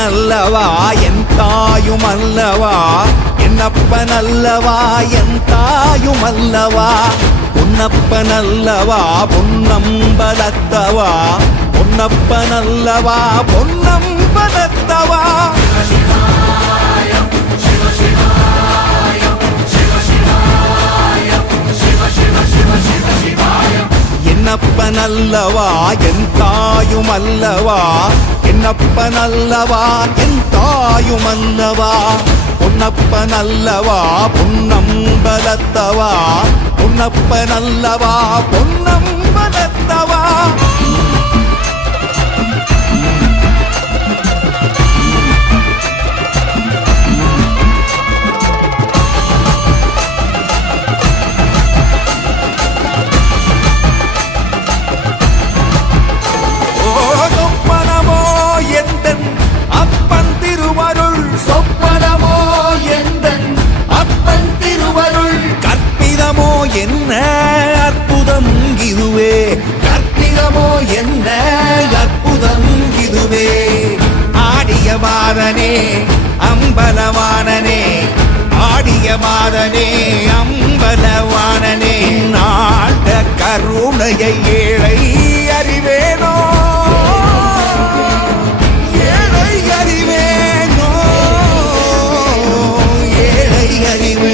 என்னப்பனல்லவா என் தாயுமல்லவா, என்னப்பனல்லவா என் தாயுமல்லவா, பொன்னப்பனல்லவா பொன்னம்பலத்தவா, பொன்னப்பனல்லவா பொன்னம்பலத்தவா. என்னப்பனல்லவா என் தாயுமல்லவா, என்னப்பனல்லவா என் தாயுமல்லவா, பொன்னப்பனல்லவா பொன்னம்பலத்தவா, பொன்னப்பனல்லவா பொன்னம்பலத்தவா. என்ன அற்புதம் இதுவே, கற்பிதமோ என்ன அற்புதம் இதுவே. ஆடிய மாதனே அம்பலவானனே, ஆடிய மாதனே அம்பலவானனே, நாட கருணையை ஏழை அறிவேனோ, ஏழை அறிவேனோ, ஏழை அறிவேனோ.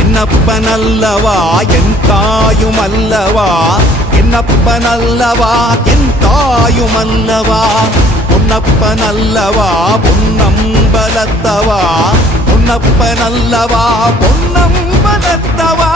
என்னப்பனல்லவா என் தாயுமல்லவா, என்னப்பனல்லவா என் தாயுமல்லவா, பொன்னப்பனல்லவா பொன்னம்பலத்தவா, பொன்னப்பனல்லவா பொன்னம்பலத்தவா.